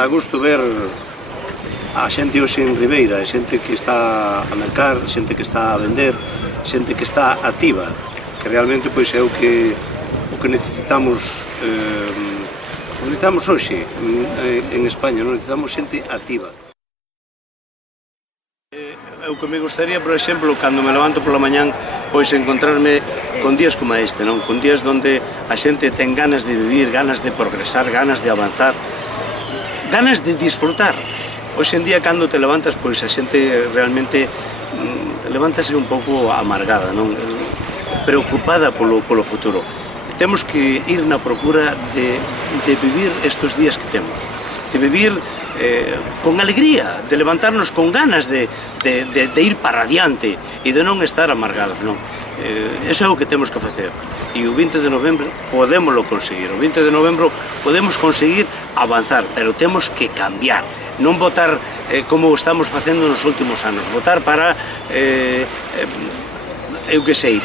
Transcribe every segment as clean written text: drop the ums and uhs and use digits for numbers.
dá gusto ver a xente hoxe en Ribeira, xente que está a mercar, xente que está a vender, xente que está activa, que realmente pois é o que necesitamos hoxe en España, necesitamos xente activa. O que me gustaría, por exemplo, cando me levanto pola mañán, pois encontrarme con días como este, non? Con días onde a xente ten ganas de vivir, ganas de progresar, ganas de avanzar, ganas de disfrutar. Hoxe en día, cando te levantas, pois a xente realmente levántase un pouco amargada, non? Preocupada polo futuro. Temos que ir na procura de vivir estes días que temos, de vivir con alegría, de levantarnos con ganas de ir para adiante e de non estar amargados, non? Eso é o que temos que facer. E o 20 de novembro podémoslo conseguir. O 20 de novembro podemos conseguir avanzar, pero temos que cambiar. Non votar como estamos facendo nos últimos anos. Votar para, eu que sei,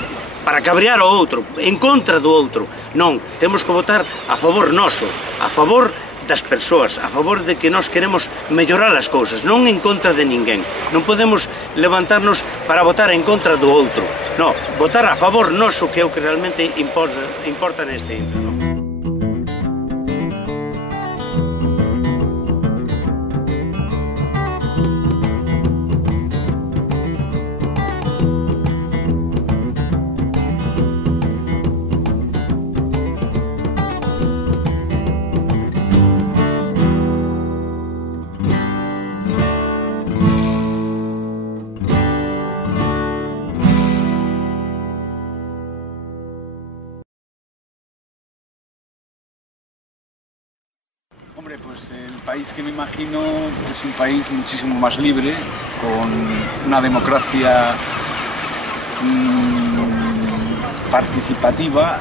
para cabrear o outro, en contra do outro. Non, temos que votar a favor noso, a favor das persoas, a favor de que nós queremos mellorar as cousas, non en contra de ninguén. Non podemos levantarnos para votar en contra do outro. Non, votar a favor noso, que é o que realmente importa neste intre, non? Hombre, pues el país que me imagino es un país muchísimo más libre, con una democracia participativa,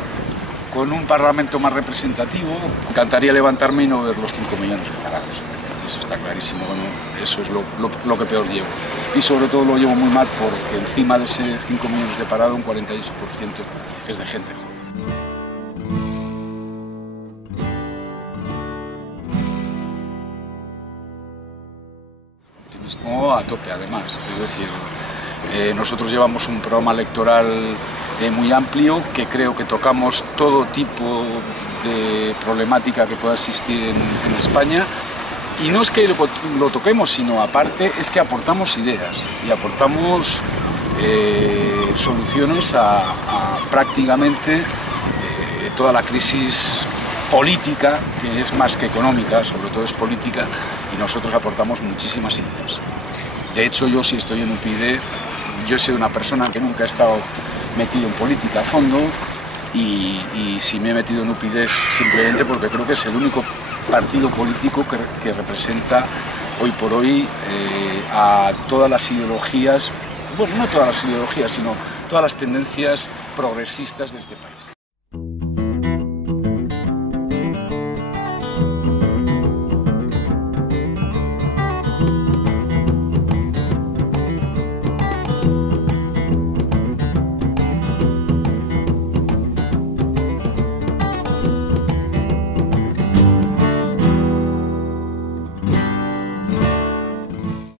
con un parlamento más representativo. Me encantaría levantarme y no ver los 5 millones de parados. Eso está clarísimo, bueno, eso es lo que peor llevo. Y sobre todo lo llevo muy mal porque encima de ese 5 millones de parados, un 48% es de gente joven. A tope, además, es decir, nosotros llevamos un programa electoral muy amplio, que creo que tocamos todo tipo de problemática que pueda existir en España, y no es que lo toquemos, sino aparte es que aportamos ideas y aportamos soluciones a prácticamente toda la crisis política, que es más que económica, sobre todo es política, y nosotros aportamos muchísimas ideas. De hecho, yo si estoy en UPyD, yo soy una persona que nunca ha estado metido en política a fondo, y si me he metido en UPyD es simplemente porque creo que es el único partido político que representa hoy por hoy a todas las ideologías, bueno, no todas las ideologías, sino todas las tendencias progresistas de este país.